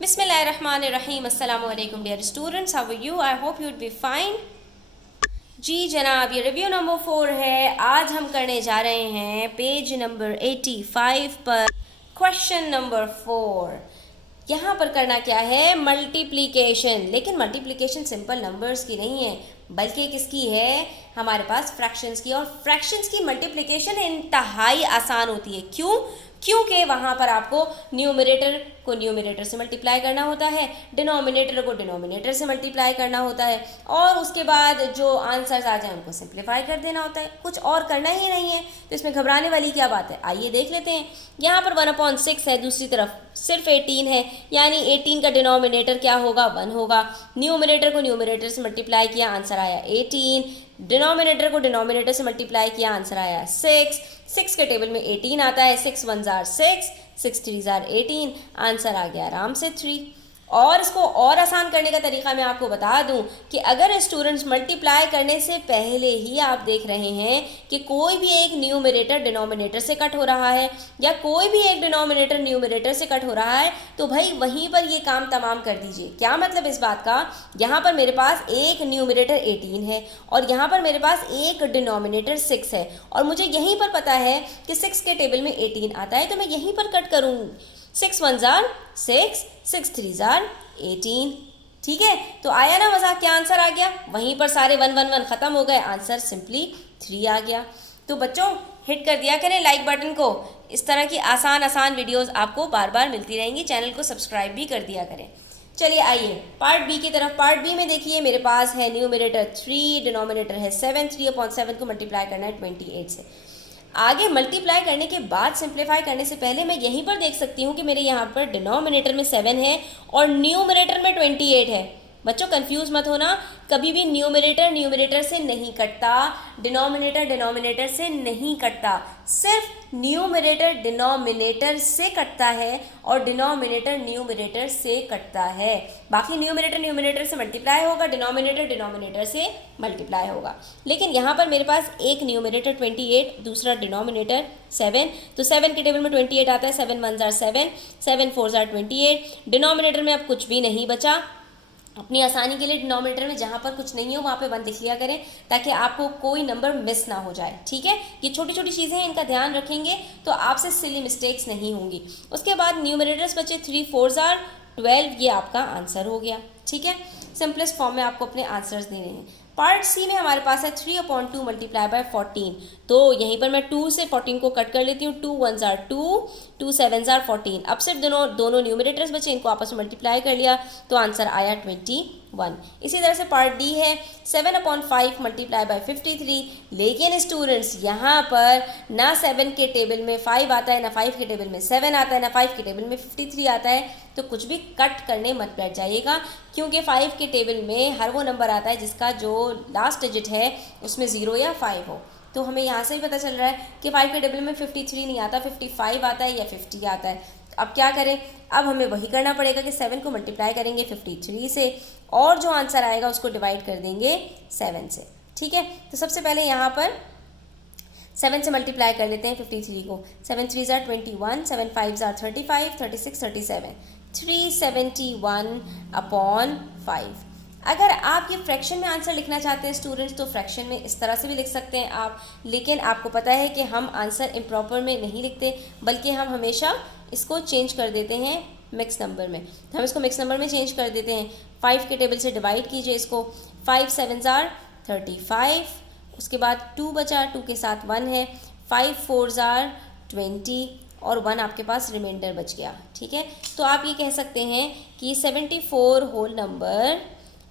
बिस्मिल्लाहिर्रहमानिर्रहीम। अस्सलाम वालेकुम dear students, how are you? I hope you'd be fine. जी जनाब, ये रिव्यू नंबर 4 है। आज हम करने जा रहे हैं पेज नंबर 85 पर क्वेश्चन नंबर 4। यहाँ पर करना क्या है? मल्टीप्लिकेशन। लेकिन मल्टीप्लिकेशन सिंपल नंबर्स की नहीं है, बल्कि किसकी है? हमारे पास फ्रैक्शंस की। और फ्रैक्शंस की मल्टीप्लिकेशन इंतहाई आसान होती है। क्यों? क्योंकि वहाँ पर आपको न्यूमरेटर को न्यूमरेटर से मल्टीप्लाई करना होता है, डिनोमिनेटर को डिनोमिनेटर से मल्टीप्लाई करना होता है, और उसके बाद जो आंसर्स आ जाए उनको सिंप्लीफाई कर देना होता है। कुछ और करना ही नहीं है, तो इसमें घबराने वाली क्या बात है? आइए देख लेते हैं। यहाँ पर 1/6 है, दूसरी तरफ सिर्फ 18 है, यानी 18 का डिनोमिनेटर क्या होगा? 1 होगा। न्यूमरेटर को न्यूमरेटर से मल्टीप्लाई किया, आंसर आया 18। डिनोमिनेटर को डिनोमिनेटर से मल्टीप्लाई किया, आंसर आया 6। 6 के टेबल में 18 आता है। 6 1 जार 6, 6 3 जार 18, आंसर आ गया आराम से 3। और इसको और आसान करने का तरीका मैं आपको बता दूं कि अगर स्टूडेंट्स मल्टीप्लाई करने से पहले ही आप देख रहे हैं कि कोई भी एक न्यूमरेटर डिनोमिनेटर से कट हो रहा है या कोई भी एक डिनोमिनेटर न्यूमरेटर से कट हो रहा है, तो भाई वहीं पर ये काम तमाम कर दीजिए। क्या मतलब इस बात का? यहाँ पर मेरे पास एक न्यूमरेटर 18 है और यहाँ पर मेरे पास एक डिनोमिनेटर 6 है, और मुझे यहीं पर पता है कि 6 के टेबल में 18 आता है, तो मैं यहीं पर कट करूँ। 6 1 जार 6, 6 3 जार 18। ठीक है, तो आया ना मज़ा? क्या आंसर आ गया? वहीं पर सारे 1 1 1 ख़त्म हो गए, आंसर सिंपली 3 आ गया। तो बच्चों, हिट कर दिया करें लाइक बटन को। इस तरह की आसान आसान वीडियोस आपको बार बार मिलती रहेंगी। चैनल को सब्सक्राइब भी कर दिया करें। चलिए आइए पार्ट बी की तरफ। पार्ट बी में देखिए, मेरे पास है न्यूमरेटर 3, डिनोमिनेटर है 7। 3/7 को मल्टीप्लाई करना है 28 से। आगे मल्टीप्लाई करने के बाद सिंप्लीफाई करने से पहले मैं यहीं पर देख सकती हूँ कि मेरे यहाँ पर डिनोमिनेटर में 7 है और न्यूमरेटर में 28 है। बच्चों कंफ्यूज मत होना, कभी भी न्यूमरेटर न्यूमरेटर से नहीं कटता, डिनोमिनेटर डिनोमिनेटर से नहीं कटता। सिर्फ न्यूमरेटर डिनोमिनेटर से कटता है और डिनोमिनेटर न्यूमरेटर से कटता है। बाकी न्यूमरेटर न्यूमरेटर से मल्टीप्लाई होगा, डिनोमिनेटर डिनोमिनेटर से मल्टीप्लाई होगा। लेकिन यहाँ पर मेरे पास एक न्यूमरेटर 28, दूसरा डिनोमिनेटर 7, तो 7 के टेबल में 28 आता है। 7 1 जार 7, 7 4 जार 28। डिनोमिनेटर में अब कुछ भी नहीं बचा। अपनी आसानी के लिए डिनोमिनेटर में जहाँ पर कुछ नहीं हो वहाँ पे 1 लिख लिया करें, ताकि आपको कोई नंबर मिस ना हो जाए। ठीक है, ये छोटी छोटी चीज़ें हैं, इनका ध्यान रखेंगे तो आपसे सिली मिस्टेक्स नहीं होंगी। उसके बाद न्यूमरेटर्स बचे 3 4 जार 12, ये आपका आंसर हो गया। ठीक है, सिंपलेस्ट फॉर्म में आपको अपने आंसर्स देने हैं। पार्ट सी में हमारे पास है 3/2 मल्टीप्लाई बाय 14। तो यहीं पर मैं 2 से 14 को कट कर लेती हूँ। 2 1 जार 2, 2 7 जार 14। अब सिर्फ दोनों न्यूमरेटर्स बचे, इनको आपस में मल्टीप्लाई कर लिया तो आंसर आया 21। इसी तरह से पार्ट डी है 7/5 मल्टीप्लाई बाय 53। लेकिन स्टूडेंट्स यहाँ पर ना 7 के टेबल में 5 आता है, ना 5 के टेबल में 7 आता है, ना 5 के टेबल में 53 आता है। तो कुछ भी कट करने मत बैठ जाइएगा, क्योंकि 5 के टेबल में हर वो नंबर आता है जिसका जो लास्ट डिजिट है उसमें 0 या 5 हो। तो हमें यहाँ से ही पता चल रहा है कि 5 के टेबल में 53 नहीं आता, 55 आता है या 50 आता है। अब क्या करें? अब हमें वही करना पड़ेगा कि 7 को मल्टीप्लाई करेंगे 53 से, और जो आंसर आएगा उसको डिवाइड कर देंगे 7 से। ठीक है, तो सबसे पहले यहाँ पर 7 से मल्टीप्लाई कर लेते हैं 53 को। 7 3 जार 21, 7 5 जार 35, 36 37, 371/5। अगर आप ये फ्रैक्शन में आंसर लिखना चाहते हैं स्टूडेंट्स, तो फ्रैक्शन में इस तरह से भी लिख सकते हैं आप। लेकिन आपको पता है कि हम आंसर इम्प्रॉपर में नहीं लिखते, बल्कि हम हमेशा इसको चेंज कर देते हैं मिक्स नंबर में। तो हम इसको मिक्स नंबर में चेंज कर देते हैं। 5 के टेबल से डिवाइड कीजिए इसको। 5 7 जार 35, उसके बाद 2 बचा, 2 के साथ 1 है। 5 4 जार 20 और 1 आपके पास रिमाइंडर बच गया। ठीक है, तो आप ये कह सकते हैं कि 74 होल नंबर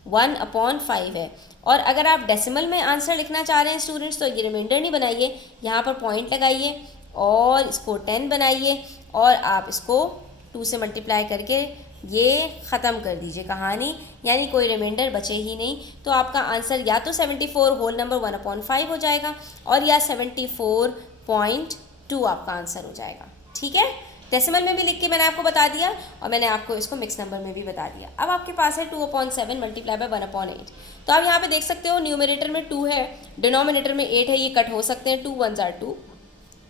1/5 है। और अगर आप डेसिमल में आंसर लिखना चाह रहे हैं स्टूडेंट्स, तो ये रिमाइंडर नहीं बनाइए, यहाँ पर पॉइंट लगाइए और इसको 10 बनाइए, और आप इसको 2 से मल्टीप्लाई करके ये ख़त्म कर दीजिए कहानी, यानी कोई रिमाइंडर बचे ही नहीं। तो आपका आंसर या तो 74 होल नंबर 1/5 हो जाएगा, और या 74.2 आपका आंसर हो जाएगा। ठीक है, डेसिमल में भी लिख के मैंने आपको बता दिया, और मैंने आपको इसको मिक्स नंबर में भी बता दिया। अब आपके पास है 2/7 मल्टीप्लाई बाय 1/8। तो आप यहाँ पे देख सकते हो न्यूमरेटर में 2 है, डिनोमिनेटर में 8 है, ये कट हो सकते हैं। 2 1 जार 2,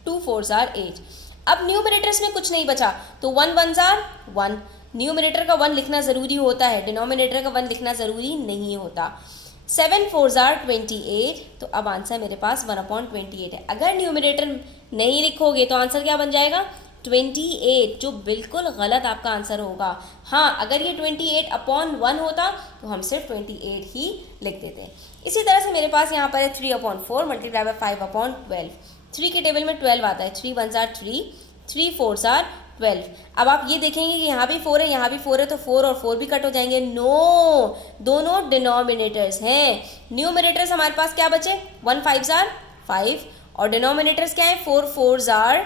2 4 जार 8। अब न्यूमरेटर्स में कुछ नहीं बचा, तो 1 1 जार 1, न्यूमरेटर का 1 लिखना ज़रूरी होता है, डिनोमिनेटर का 1 लिखना ज़रूरी नहीं होता। 7 4s are 28, तो अब आंसर मेरे पास 1/28 है। अगर न्यूमरेटर नहीं लिखोगे तो आंसर क्या बन जाएगा? 28, जो बिल्कुल गलत आपका आंसर होगा। हाँ, अगर ये 28/1 होता तो हम सिर्फ 28 ही लिख देते। इसी तरह से मेरे पास यहाँ पर है 3/4 मल्टीप्लाई बाय 5/12। 3 के टेबल में 12 आता है। 3 1s are 3, 3 4s are 12। अब आप ये देखेंगे कि यहाँ भी 4 है, यहाँ भी 4 है, तो 4 और 4 भी कट हो जाएंगे। नो, दोनों डिनोमिनेटर्स हैं। न्यूमरेटर्स हमारे पास क्या बचे? 1 5s are 5 और डिनोमिनेटर्स क्या है? 4 4s are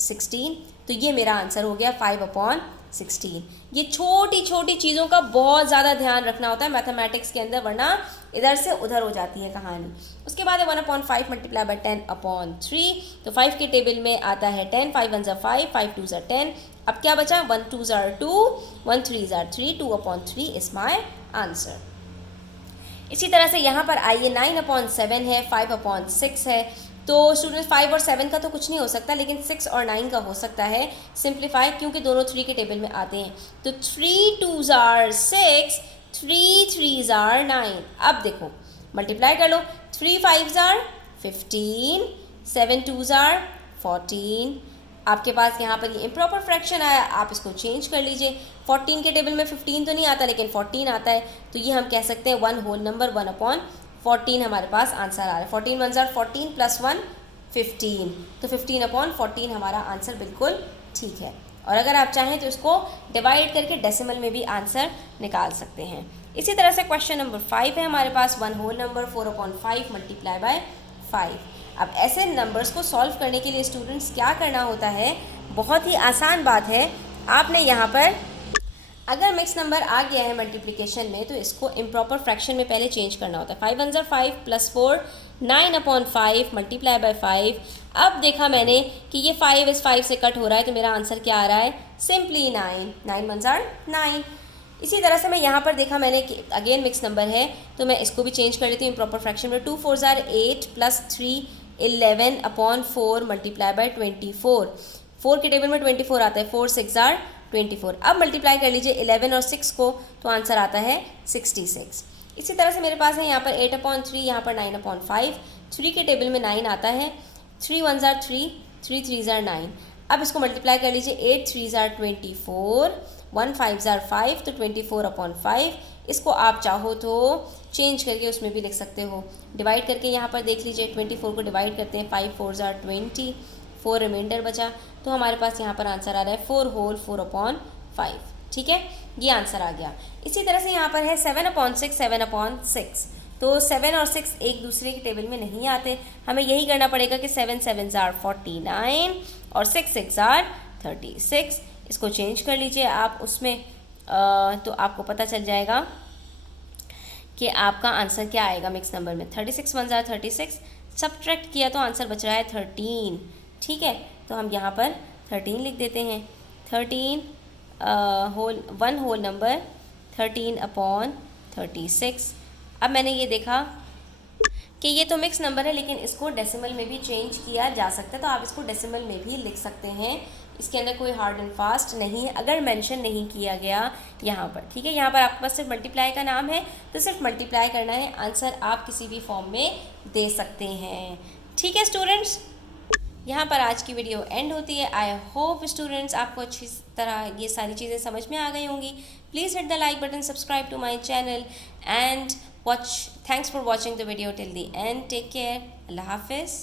16। तो ये मेरा आंसर हो गया 5/16। ये छोटी छोटी चीज़ों का बहुत ज़्यादा ध्यान रखना होता है मैथमेटिक्स के अंदर, वरना इधर से उधर हो जाती है कहानी। उसके बाद है 1/5 मल्टीप्लाई बाय 10/3। तो 5 के टेबल में आता है 10, 5 1s are 5, 5 2s are 10। अब क्या बचा? 1 2s are 2, 1 3s are 3, 2/3 is my answer. इसी तरह से यहाँ पर आइए 9/7 है, 5/6 है। तो स्टूडेंट्स 5 और 7 का तो कुछ नहीं हो सकता, लेकिन 6 और 9 का हो सकता है सिंप्लीफाई, क्योंकि दोनों 3 के टेबल में आते हैं। तो 3 2s are 6, 3 3s are 9। अब देखो मल्टीप्लाई कर लो। 3 5s are 15, 7 2s are 14। आपके पास यहाँ पर ये इम्प्रॉपर फ्रैक्शन आया, आप इसको चेंज कर लीजिए। 14 के टेबल में 15 तो नहीं आता, लेकिन 14 आता है, तो ये हम कह सकते हैं 1 होल नंबर 1/14 हमारे पास आंसर आ रहा है। 14 1s are 14 + 1 15, तो 15/14 हमारा आंसर बिल्कुल ठीक है। और अगर आप चाहें तो इसको डिवाइड करके डेसिमल में भी आंसर निकाल सकते हैं। इसी तरह से क्वेश्चन नंबर 5 है हमारे पास 1 होल नंबर 4/5 मल्टीप्लाई बाय 5। अब ऐसे नंबर्स को सॉल्व करने के लिए स्टूडेंट्स क्या करना होता है? बहुत ही आसान बात है। आपने यहाँ पर अगर मिक्स नंबर आ गया है मल्टीप्लिकेशन में, तो इसको इम्प्रॉपर फ्रैक्शन में पहले चेंज करना होता है। 5 1s are 5 + 4, 9/5 मल्टीप्लाई बाय 5। अब देखा मैंने कि ये 5 इस 5 से कट हो रहा है, तो मेरा आंसर क्या आ रहा है? सिंपली 9। 9 1s are 9। इसी तरह से मैं यहाँ पर देखा मैंने कि अगेन मिक्स नंबर है, तो मैं इसको भी चेंज कर लेती हूँ इम्प्रॉपर फ्रैक्शन में। 2 4s are 8 + 3 11/4 मल्टीप्लाई बाय 24। 4 के टेबल में 24 आता है। 4 6s are 24। अब मल्टीप्लाई कर लीजिए 11 और 6 को, तो आंसर आता है 66। इसी तरह से मेरे पास है यहाँ पर 8/3, यहाँ पर 9/5। 3 के टेबल में 9 आता है। 3 1s are 3, 3 3s are 9। अब इसको मल्टीप्लाई कर लीजिए। 8 3s are 24, 1 5s are 5, तो 24/5। इसको आप चाहो तो चेंज करके उसमें भी लिख सकते हो। डिवाइड करके यहाँ पर देख लीजिए, 24 को डिवाइड करते हैं। 5 4s are 20, 4 रिमाइंडर बचा, तो हमारे पास यहाँ पर आंसर आ रहा है 4 होल 4/5। ठीक है, ये आंसर आ गया। इसी तरह से यहाँ पर है 7/6 7/6। तो 7 और 6 एक दूसरे के टेबल में नहीं आते, हमें यही करना पड़ेगा कि 7 7s are 49 और 6 6 are 36। इसको चेंज कर लीजिए आप उसमें, तो आपको पता चल जाएगा कि आपका आंसर क्या आएगा मिक्स नंबर में। 36 1s are 36, सब्ट्रैक्ट किया तो आंसर बच रहा है 13। ठीक है, तो हम यहाँ पर 13 लिख देते हैं। 13 1 होल नंबर 13/36। अब मैंने ये देखा कि ये तो मिक्स नंबर है, लेकिन इसको डेसिमल में भी चेंज किया जा सकता है, तो आप इसको डेसिमल में भी लिख सकते हैं। इसके अंदर कोई हार्ड एंड फास्ट नहीं है, अगर मेंशन नहीं किया गया यहाँ पर। ठीक है, यहाँ पर आपके पास सिर्फ मल्टीप्लाई का नाम है, तो सिर्फ मल्टीप्लाई करना है, आंसर आप किसी भी फॉर्म में दे सकते हैं। ठीक है स्टूडेंट्स, यहाँ पर आज की वीडियो एंड होती है। आई होप स्टूडेंट्स आपको अच्छी तरह ये सारी चीज़ें समझ में आ गई होंगी। Please hit the like button, subscribe to my channel and watch. Thanks for watching the video till the end. Take care. Allah Hafiz.